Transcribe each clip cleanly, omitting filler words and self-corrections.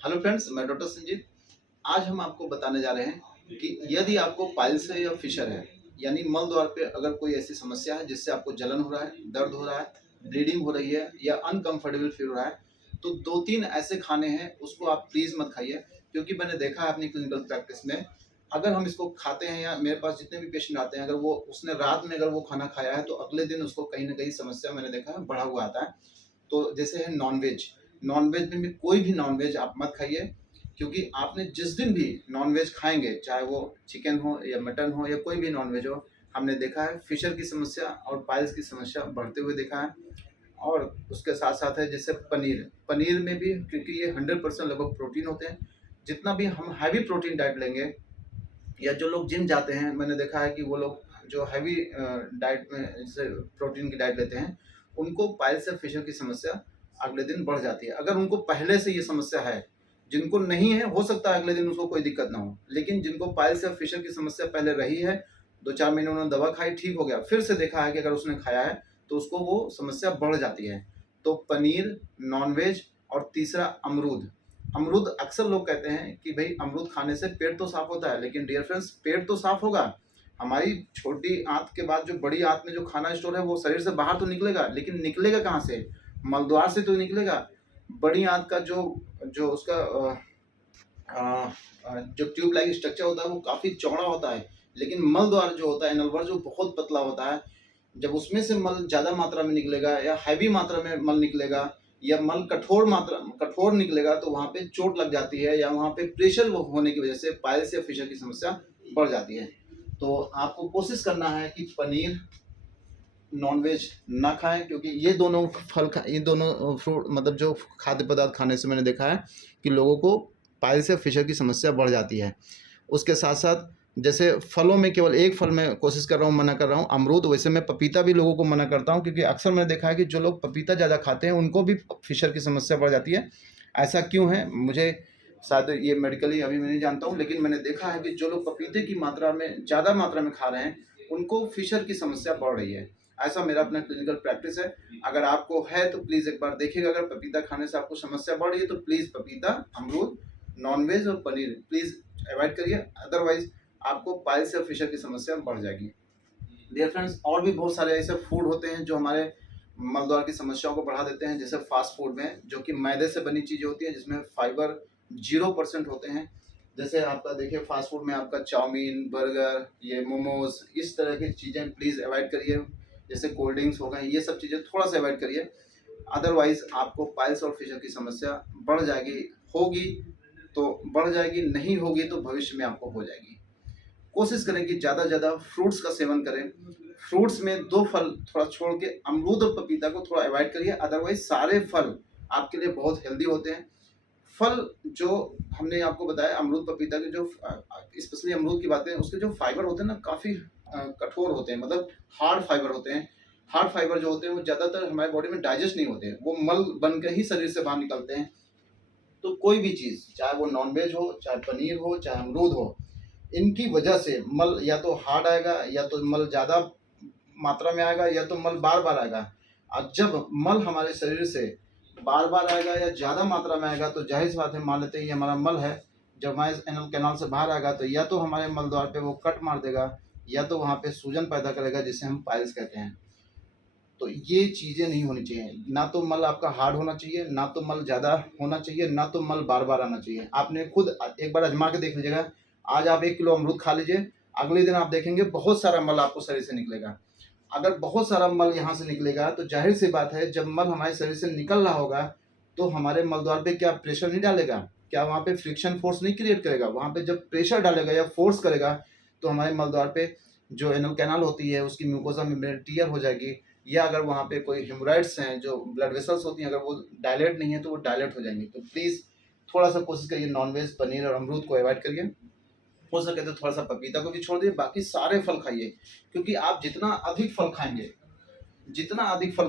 Hello friends, मैं doctor Sanjeet. आज हम आपको बताने जा रहे हैं कि यदि आपको पाइल्स है या फिशर है, यानी मल द्वार पे अगर कोई ऐसी समस्या है जिससे आपको जलन हो रहा है, दर्द हो रहा है, ब्लीडिंग हो रही है या अनकंफर्टेबल फील हो रहा है, तो 2-3 ऐसे खाने हैं, उसको आप प्लीज़ मत खाइए। क्योंकि मैंने देखा है अपनी क्लिनिकल प्रैक्टिस में, अगर हम इसको खाते हैं या मेरे पास जितने भी पेशेंट आते हैं, अगर वो उसने रात में अगर वो खाना खाया है, तो अगले दिन उसको कहीं न कहीं समस्या मैंने देखा है बढ़ा हुआ आता है। तो जैसे है नॉन-वेज, नॉन-वेज में भी कोई भी नॉन-वेज आप मत खाइए। क्योंकि आपने जिस दिन भी नॉनवेज खाएंगे, चाहे वो चिकन हो या मटन हो या कोई भी नॉनवेज हो, हमने देखा है फिशर की समस्या और पाइल्स की समस्या बढ़ते हुए देखा है। और उसके साथ साथ है जैसे पनीर, पनीर में भी क्योंकि ये 100% लगभग प्रोटीन होते हैं। जितना भी हम हैवी प्रोटीन डाइट लेंगे या जो लोग जिम जाते हैं, मैंने देखा है कि वो लोग जो हैवी डाइट में जैसे प्रोटीन की डाइट लेते हैं, उनको पाइल्स या फिशर की समस्या अगले दिन बढ़ जाती है। अगर उनको पहले से ये समस्या है, जिनको नहीं है हो सकता है अगले दिन उसको कोई दिक्कत ना हो, लेकिन जिनको पाइल्स या फिशर की समस्या पहले रही है, 2-4 महीने उन्होंने दवा खाई, ठीक हो गया, फिर से देखा है कि अगर उसने खाया है तो उसको वो समस्या बढ़ जाती है। तो पनीर, नॉनवेज और तीसरा अमरूद। अमरूद अक्सर लोग कहते हैं कि भाई अमरूद खाने से पेट तो साफ होता है, लेकिन डियर फ्रेंड्स, पेट तो साफ होगा, हमारी छोटी आंत के बाद जो बड़ी आंत में जो खाना स्टोर है वो शरीर से बाहर तो निकलेगा, लेकिन निकलेगा कहाँ से? मलद्वार से तो निकलेगा। बड़ी आंत का जो जो उसका जो ट्यूब लाइक स्ट्रक्चर होता है वो काफ़ी चौड़ा होता है, लेकिन मल द्वार जो होता है, एनल जो बहुत पतला होता है। जब उसमें से मल ज़्यादा मात्रा में निकलेगा या हैवी मात्रा में मल निकलेगा या मल कठोर निकलेगा, तो वहाँ पे चोट लग जाती है या वहाँ पे प्रेशर होने की वजह से पाइल्स या फिशर की समस्या बढ़ जाती है। तो आपको कोशिश करना है कि पनीर, नॉनवेज ना खाएं, क्योंकि ये दोनों फ्रूट मतलब जो खाद्य पदार्थ खाने से मैंने देखा है कि लोगों को पाइल्स या फिशर की समस्या बढ़ जाती है। उसके साथ साथ जैसे फलों में केवल एक फल मैं कोशिश कर रहा हूँ, मना कर रहा हूँ, अमरूद। वैसे मैं पपीता भी लोगों को मना करता हूँ, क्योंकि अक्सर मैंने देखा है कि जो लोग पपीता ज़्यादा खाते हैं उनको भी फिशर की समस्या बढ़ जाती है। ऐसा क्यों है, मुझे शायद ये मेडिकली अभी मैं नहीं जानता हूँ, लेकिन मैंने देखा है कि जो लोग पपीते की मात्रा में ज़्यादा मात्रा में खा रहे हैं, उनको फिशर की समस्या बढ़ रही है। ऐसा मेरा अपना क्लिनिकल प्रैक्टिस है। अगर आपको है तो प्लीज़ एक बार देखिएगा, अगर पपीता खाने से आपको समस्या बढ़ रही है तो प्लीज़ पपीता, अमरूद, नॉनवेज और पनीर प्लीज़ अवॉइड करिए, अदरवाइज आपको पाइल्स या फिशर की समस्या बढ़ जाएगी। डियर फ्रेंड्स, और भी बहुत सारे ऐसे फूड होते हैं जो हमारे मलद्वार की समस्याओं को बढ़ा देते हैं, जैसे फास्ट फूड में जो कि मैदे से बनी चीज़ें होती हैं, जिसमें फाइबर 0% होते हैं। जैसे आपका देखिए फास्ट फूड में आपका चाउमीन, बर्गर, ये मोमोज, इस तरह की चीज़ें प्लीज़ अवॉइड करिए। जैसे कोल्ड ड्रिंक्स हो गए, ये सब चीज़ें थोड़ा सा अवॉइड करिए, अदरवाइज आपको पाइल्स और फिशर की समस्या बढ़ जाएगी। होगी तो बढ़ जाएगी, नहीं होगी तो भविष्य में आपको हो जाएगी। कोशिश करें कि ज़्यादा से ज़्यादा फ्रूट्स का सेवन करें। फ्रूट्स में 2 फल थोड़ा छोड़ के अमरूद और पपीता को थोड़ा अवॉइड करिए, अदरवाइज सारे फल आपके लिए बहुत हेल्दी होते हैं। फल जो हमने आपको बताया, अमरूद पपीता के जो स्पेशली अमरूद की बात करें, उसके जो फाइबर होते हैं ना, काफ़ी कठोर होते हैं, मतलब हार्ड फाइबर होते हैं। हार्ड फाइबर जो होते हैं वो ज़्यादातर हमारे बॉडी में डाइजेस्ट नहीं होते हैं, वो मल बन के ही शरीर से बाहर निकलते हैं। तो कोई भी चीज़, चाहे वो नॉनवेज हो, चाहे पनीर हो, चाहे अमरूद हो, इनकी वजह से मल या तो हार्ड आएगा, या तो मल ज़्यादा मात्रा में आएगा, या तो मल बार बार आएगा। और जब मल हमारे शरीर से बार बार आएगा या ज़्यादा मात्रा में आएगा, तो जाहिर सी बात है, मान लेते हैं ये हमारा मल है, जब हमारे एनल कैनाल से बाहर आएगा तो या तो हमारे मल द्वार पे वो कट मार देगा, या तो वहाँ पे सूजन पैदा करेगा, जिसे हम पाइल्स कहते हैं। तो ये चीज़ें नहीं होनी चाहिए। ना तो मल आपका हार्ड होना चाहिए, ना तो मल ज़्यादा होना चाहिए, ना तो मल बार बार आना चाहिए। आपने खुद एक बार आजमा के देख लीजिएगा। आज आप 1 किलो अमरूद खा लीजिए, अगले दिन आप देखेंगे बहुत सारा मल आपको शरीर से निकलेगा। अगर बहुत सारा मल यहाँ से निकलेगा, तो जाहिर सी बात है, जब मल हमारे शरीर से निकल रहा होगा तो हमारे मल द्वार पे क्या प्रेशर नहीं डालेगा? क्या वहाँ पे फ्रिक्शन फोर्स नहीं क्रिएट करेगा? वहाँ पे जब प्रेशर डालेगा या फोर्स करेगा, तो हमारे मल द्वार पे जो एनल कैनाल होती है उसकी म्यूकोसा मेम्ब्रेन टियर हो जाएगी, या अगर वहाँ पे कोई हेमोराइड्स हैं, जो ब्लड वेसल्स होती हैं, अगर वो डायलेट नहीं है तो वो डायलेट हो जाएंगी। तो प्लीज़ थोड़ा सा कोशिश करिए, नॉनवेज, पनीर और अमरूद को अवॉइड करिए। हो सके तो थोड़ा सा पपीता को भी छोड़ दिए, बाकी सारे फल खाइए। क्योंकि आप जितना अधिक फल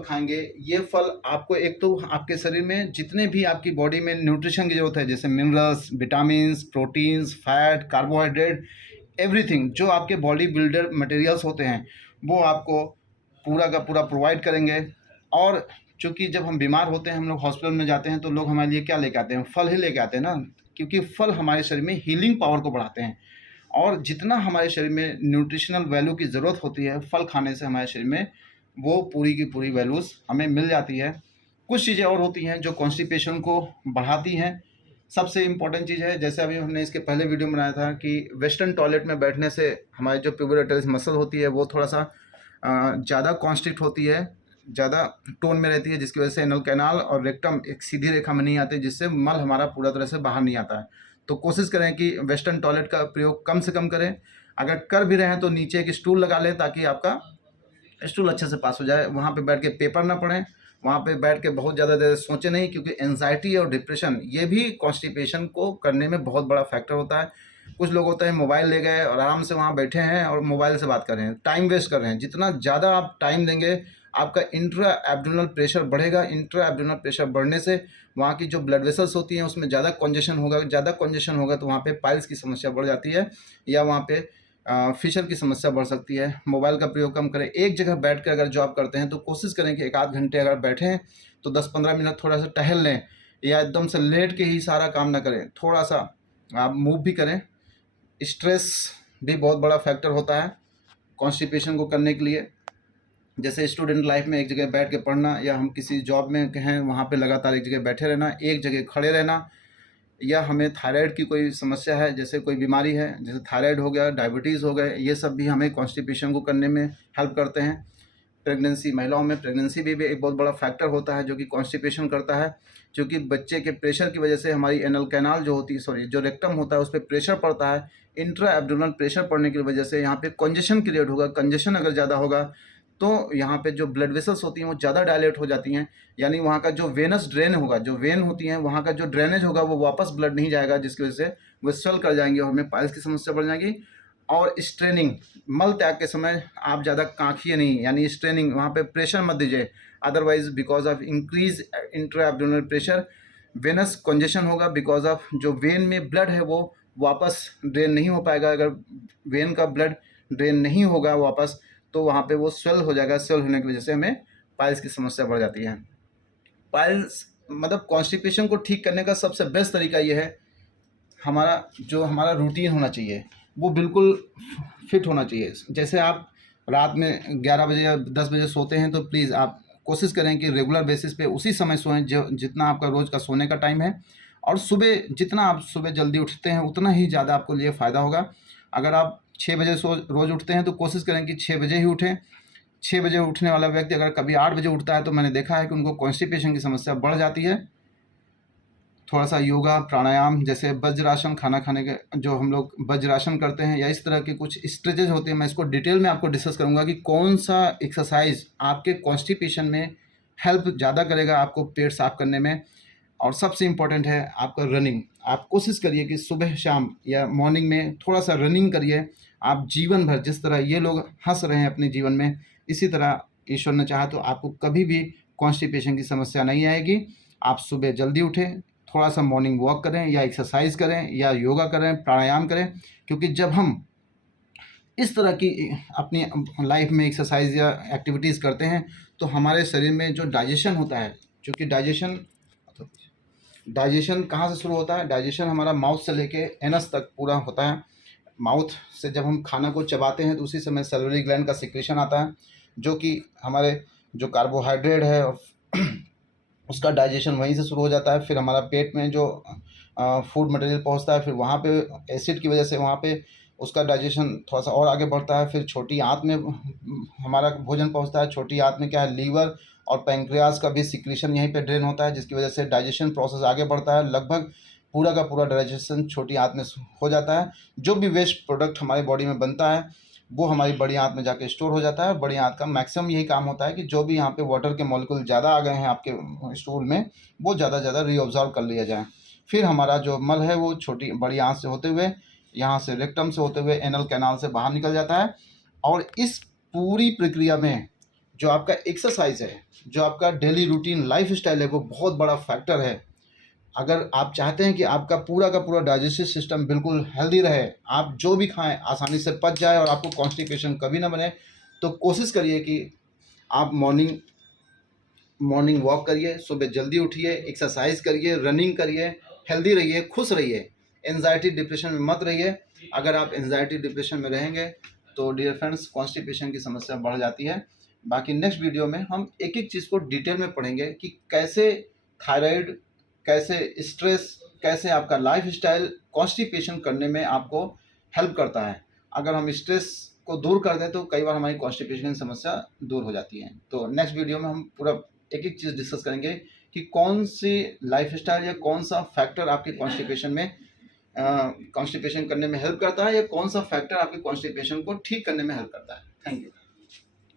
खाएंगे, ये फल आपको, एक तो आपके शरीर में जितने भी आपकी बॉडी में न्यूट्रिशन की जरूरत है, जैसे minerals, vitamins, proteins, fat, carbohydrate, everything जो आपके बॉडी बिल्डर मटेरियल्स होते हैं, वो आपको पूरा का पूरा प्रोवाइड करेंगे। और चूँकि जब हम बीमार होते हैं, हम लोग हॉस्पिटल में जाते हैं, तो लोग हमारे लिए क्या लेके आते हैं? फल ही लेके आते हैं ना, क्योंकि फल हमारे शरीर में हीलिंग पावर को बढ़ाते हैं। और जितना हमारे शरीर में न्यूट्रिशनल वैल्यू की ज़रूरत होती है, फल खाने से हमारे शरीर में वो पूरी की पूरी वैल्यूज़ हमें मिल जाती है। कुछ चीज़ें और होती हैं जो कॉन्स्टिपेशन को बढ़ाती हैं। सबसे इम्पोर्टेंट चीज़ है, जैसे अभी हमने इसके पहले वीडियो में बनाया था कि वेस्टर्न टॉयलेट में बैठने से हमारी जो प्यूबिक मसल होती है वो थोड़ा सा ज़्यादा कॉन्स्ट्रिक्ट होती है, ज़्यादा टोन में रहती है, जिसकी वजह से एनल कैनाल और रेक्टम एक सीधी रेखा में नहीं आते, जिससे मल हमारा पूरा तरह से बाहर नहीं आता है। तो कोशिश करें कि वेस्टर्न टॉयलेट का प्रयोग कम से कम करें। अगर कर भी रहे हैं तो नीचे एक स्टूल लगा लें, ताकि आपका स्टूल अच्छे से पास हो जाए। वहाँ पे बैठ के पेपर ना पढ़ें, वहाँ पे बैठ के बहुत ज़्यादा देर सोचें नहीं, क्योंकि एंजाइटी और डिप्रेशन ये भी कॉन्स्टिपेशन को करने में बहुत बड़ा फैक्टर होता है। कुछ लोग होते हैं मोबाइल ले गए और आराम से वहाँ बैठे हैं और मोबाइल से बात कर रहे हैं, टाइम वेस्ट कर रहे हैं। जितना ज़्यादा आप टाइम देंगे, आपका इंट्रा एब्डोमिनल प्रेशर बढ़ेगा। इंट्रा एब्डोमिनल प्रेशर बढ़ने से वहाँ की जो ब्लड वेसल्स होती हैं उसमें ज़्यादा कंजेशन होगा। ज़्यादा कंजेशन होगा तो वहाँ पे पाइल्स की समस्या बढ़ जाती है, या वहाँ पे फिशर की समस्या बढ़ सकती है। मोबाइल का प्रयोग कम करें। एक जगह बैठ कर अगर जॉब करते हैं तो कोशिश करें कि 1 आध घंटे अगर बैठें तो 10-15 मिनट थोड़ा सा टहल लें, या एकदम से लेट के ही सारा काम ना करें, थोड़ा सा आप मूव भी करें। स्ट्रेस भी बहुत बड़ा फैक्टर होता है कॉन्स्टिपेशन को करने के लिए। जैसे स्टूडेंट लाइफ में एक जगह बैठ के पढ़ना, या हम किसी जॉब में हैं वहाँ पे लगातार एक जगह बैठे रहना, एक जगह खड़े रहना, या हमें थायराइड की कोई समस्या है, जैसे कोई बीमारी है, जैसे थायराइड हो गया, डायबिटीज़ हो गए, ये सब भी हमें कॉन्स्टिपेशन को करने में हेल्प करते हैं। प्रेगनेंसी, महिलाओं में प्रेगनेंसी भी एक बहुत बड़ा फैक्टर होता है जो कि कॉन्स्टिपेशन करता है, क्योंकि बच्चे के प्रेशर की वजह से हमारी एनल कैनाल जो होती है, सॉरी, जो रेक्टम होता है उस पर प्रेशर पड़ता है। इंट्रा एब्डोमिनल प्रेशर पड़ने की वजह से यहाँ पे कंजेशन क्रिएट होगा। कंजेशन अगर ज़्यादा होगा तो यहाँ पे जो ब्लड वेसल्स होती हैं वो ज़्यादा डायलेट हो जाती हैं, यानी वहाँ का जो वेनस ड्रेन होगा, जो वेन होती हैं वहाँ का जो ड्रेनेज होगा वो वापस ब्लड नहीं जाएगा, जिसकी वजह से वो स्वेल कर जाएंगे और हमें पाइल्स की समस्या बढ़ जाएगी। और स्ट्रेनिंग, मल त्याग के समय आप ज़्यादा कांखिए नहीं, यानी स्ट्रेनिंग, वहाँ पे प्रेशर मत दीजिए। Otherwise because of increase intra abdominal pressure venous congestion होगा, बिकॉज ऑफ जो वेन में ब्लड है वो वापस ड्रेन नहीं हो पाएगा। अगर वेन का ब्लड ड्रेन नहीं होगा वापस, तो वहाँ पे वो स्वेल हो जाएगा। स्वेल होने की वजह से हमें पाइल्स की समस्या बढ़ जाती है। पाइल्स मतलब कॉन्स्टिपेशन को ठीक करने का सबसे बेस्ट तरीका ये है, हमारा रूटीन होना चाहिए, वो बिल्कुल फिट होना चाहिए। जैसे आप रात में 11 बजे या 10 बजे सोते हैं तो प्लीज़ आप कोशिश करें कि रेगुलर बेसिस पे उसी समय सोएं जो जितना आपका रोज़ का सोने का टाइम है। और सुबह जितना आप सुबह जल्दी उठते हैं उतना ही ज़्यादा आपको लिए फ़ायदा होगा। अगर आप 6 बजे रोज़ उठते हैं तो कोशिश करें कि 6 बजे ही उठें। 6 बजे उठने वाला व्यक्ति अगर कभी 8 बजे उठता है तो मैंने देखा है कि उनको कॉन्स्टिपेशन की समस्या बढ़ जाती है। थोड़ा सा योगा प्राणायाम, जैसे वज्रासन, खाना खाने के जो हम लोग वज्रासन करते हैं, या इस तरह के कुछ स्ट्रेचेज होते हैं, मैं इसको डिटेल में आपको डिस्कस करूंगा कि कौन सा एक्सरसाइज आपके कॉन्स्टिपेशन में हेल्प ज़्यादा करेगा आपको पेट साफ करने में। और सबसे इम्पॉर्टेंट है आपका रनिंग। आप कोशिश करिए कि सुबह शाम या मॉर्निंग में थोड़ा सा रनिंग करिए। आप जीवन भर, जिस तरह ये लोग हंस रहे हैं अपने जीवन में, इसी तरह ईश्वर ने चाहा तो आपको कभी भी कॉन्स्टिपेशन की समस्या नहीं आएगी। आप सुबह जल्दी उठें, थोड़ा सा मॉर्निंग वॉक करें, या एक्सरसाइज करें, या योगा करें, प्राणायाम करें, क्योंकि जब हम इस तरह की अपनी लाइफ में एक्सरसाइज या एक्टिविटीज़ करते हैं तो हमारे शरीर में जो डाइजेशन होता है, क्योंकि डाइजेशन कहाँ से शुरू होता है? डाइजेशन हमारा माउथ से लेके एनस तक पूरा होता है। माउथ से जब हम खाना को चबाते हैं तो उसी समय सैलिवरी ग्लैंड का सिक्रेशन आता है, जो कि हमारे जो कार्बोहाइड्रेट है उसका डाइजेशन वहीं से शुरू हो जाता है। फिर हमारा पेट में जो फूड मटेरियल पहुंचता है, फिर वहाँ पे एसिड की वजह से वहाँ पे उसका डाइजेशन थोड़ा सा और आगे बढ़ता है। फिर छोटी आंत में हमारा भोजन पहुंचता है। छोटी आंत में क्या है, लीवर और पैंक्रियाज का भी सिक्रीशन यहीं पे ड्रेन होता है, जिसकी वजह से डाइजेशन प्रोसेस आगे बढ़ता है। लगभग पूरा का पूरा डाइजेशन छोटी आंत में हो जाता है। जो भी वेस्ट प्रोडक्ट हमारी बॉडी में बनता है वो हमारी बड़ी आंत में जाके स्टोर हो जाता है। बड़ी आंत का मैक्सिमम यही काम होता है कि जो भी यहाँ पे वाटर के मॉलिक्यूल ज़्यादा आ गए हैं आपके स्टूल में, वो ज़्यादा रीअब्जॉर्ब कर लिया जाए। फिर हमारा जो मल है वो छोटी बड़ी आंत से होते हुए, यहाँ से रेक्टम से होते हुए एनल कैनाल से बाहर निकल जाता है। और इस पूरी प्रक्रिया में जो आपका एक्सरसाइज है, जो आपका डेली रूटीन लाइफ स्टाइल है, वो बहुत बड़ा फैक्टर है। अगर आप चाहते हैं कि आपका पूरा का पूरा डाइजेस्टिव सिस्टम बिल्कुल हेल्दी रहे, आप जो भी खाएं आसानी से पच जाए और आपको कॉन्स्टिपेशन कभी ना बने, तो कोशिश करिए कि आप मॉर्निंग मॉर्निंग वॉक करिए, सुबह जल्दी उठिए, एक्सरसाइज करिए, रनिंग करिए, हेल्दी रहिए, खुश रहिए, एंजाइटी डिप्रेशन में मत रहिए। अगर आप एंजाइटी डिप्रेशन में रहेंगे तो डियर फ्रेंड्स कॉन्स्टिपेशन की समस्या बढ़ जाती है। बाकी नेक्स्ट वीडियो में हम एक एक चीज़ को डिटेल में पढ़ेंगे कि कैसे थायराइड, कैसे स्ट्रेस, कैसे आपका लाइफ स्टाइल कॉन्स्टिपेशन करने में आपको हेल्प करता है। अगर हम स्ट्रेस को दूर कर दें तो कई बार हमारी कॉन्स्टिपेशन की समस्या दूर हो जाती है। तो नेक्स्ट वीडियो में हम पूरा एक एक चीज़ डिस्कस करेंगे कि कौन सी लाइफस्टाइल या कौन सा फैक्टर आपके कॉन्स्टिपेशन में कॉन्स्टिपेशन करने में हेल्प करता है, या कौन सा फैक्टर आपके कॉन्स्टिपेशन को ठीक करने में हेल्प करता है। Thank you.